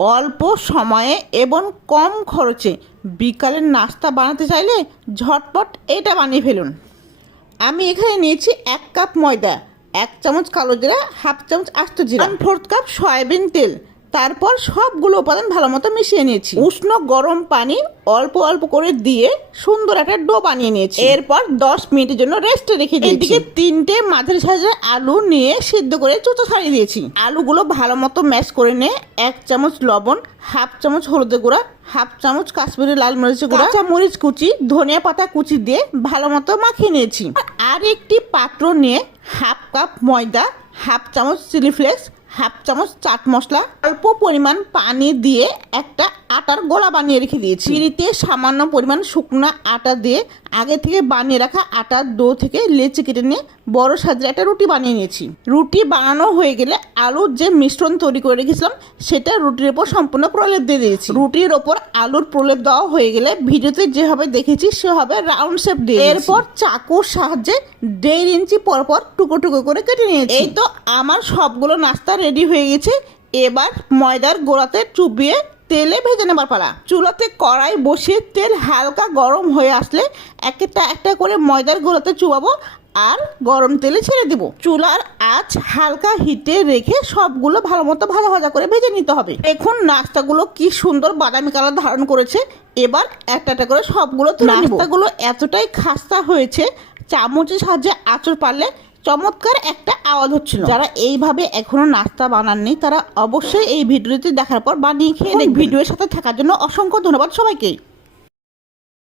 অল্প সময়ে এবং কম খরচে বিকালের নাস্তা বানাতে চাইলে ঝটপট এটা বানিয়ে ফেলুন। আমি এখানে নিয়েছি 1 কাপ ময়দা, 1 চামচ কালো জিরা, হাফ চামচ আস্ত জিরা, 1/4 কাপ সয়াবিন তেল। তারপর সবগুলো উপাদান ভালো মতো মিশিয়ে নিয়েছি। উষ্ণ গরম পানি অল্প অল্প করে দিয়ে সুন্দর একটা ডো বানিয়ে নিয়েছি। এরপর 10 মিনিটের জন্য রেস্টে রেখে দিয়েছি। এদিকে 3টে মাঝারি সাইজের আলু নিয়ে সিদ্ধ করে চোচা ছাড়িয়ে দিয়েছি। আলুগুলো ভালো মতো ম্যাশ করে নিয়ে 1 চামচ লবণ, হাফ চামচ হলুদের গুঁড়া, হাফ চামচ কাশ্মীরি লাল মরিচের গুঁড়া, কাঁচা মরিচ কুচি, ধনিয়া পাতা কুচি দিয়ে ভালো মতো মাখিয়ে নিয়েছি। আর একটি পাত্র নিয়ে হাফ কাপ ময়দা, হাফ চামচ চিলি ফ্লেক্স, হাফ চামচ চাট মশলা, অল্প পরিমাণ পানি দিয়ে একটা আটার গোলা বানিয়ে রেখে দিয়েছি। চিনিতে সামান্য পরিমাণ শুকনো আটা দিয়ে আগে থেকে বানিয়ে রাখা আটার ডো থেকে লেচি কেটে নিয়ে বড় সাইজের একটা রুটি বানিয়ে নিয়েছি। রুটি বানানো হয়ে গেলে আলুর যে মিশ্রণ তৈরি করে রেখেছিলাম সেটা রুটির ওপর সম্পূর্ণ প্রলেপ দিয়ে দিয়েছি। রুটির ওপর আলুর প্রলেপ দেওয়া হয়ে গেলে ভিডিওতে যেভাবে দেখেছি সেভাবে রাউন্ড শেপ দিয়ে এরপর চাকুর সাহায্যে 1.5 ইঞ্চি পরপর টুকরো টুকরো করে কেটে নিয়েছি। এই তো আমার সবগুলো নাস্তা রেডি হয়ে গেছে। এবার ময়দার গোড়াতে চুবিয়ে তেলে ভেজে নেবার পালা। চুলাতে কড়াই বসিয়ে তেল হালকা গরম হয়ে আসলে একটা একটা করে ময়দার গোড়াতে চুবাবো আর গরম তেলে ছেড়ে দিব। চুলার আঁচ হালকা হিটে রেখে সবগুলো ভালো মতো ভাজা ভাজা করে ভেজে নিতে হবে। এখন নাস্তাগুলো কি সুন্দর বাদামি কালার ধারণ করেছে। এবার একটা একটা করে সবগুলো তুলে নিব। নাস্তাগুলো এতটাই খাস্তা হয়েছে, চামচের সাহায্যে আঁচড় পারলে চমৎকার একটা আওয়াজ হচ্ছিল। যারা এইভাবে এখনো নাস্তা বানাননি তারা অবশ্যই এই ভিডিওটি দেখার পর বানিয়ে খেয়ে দেখবেন। ভিডিওর সাথে থাকার জন্য অসংখ্য ধন্যবাদ সবাইকে।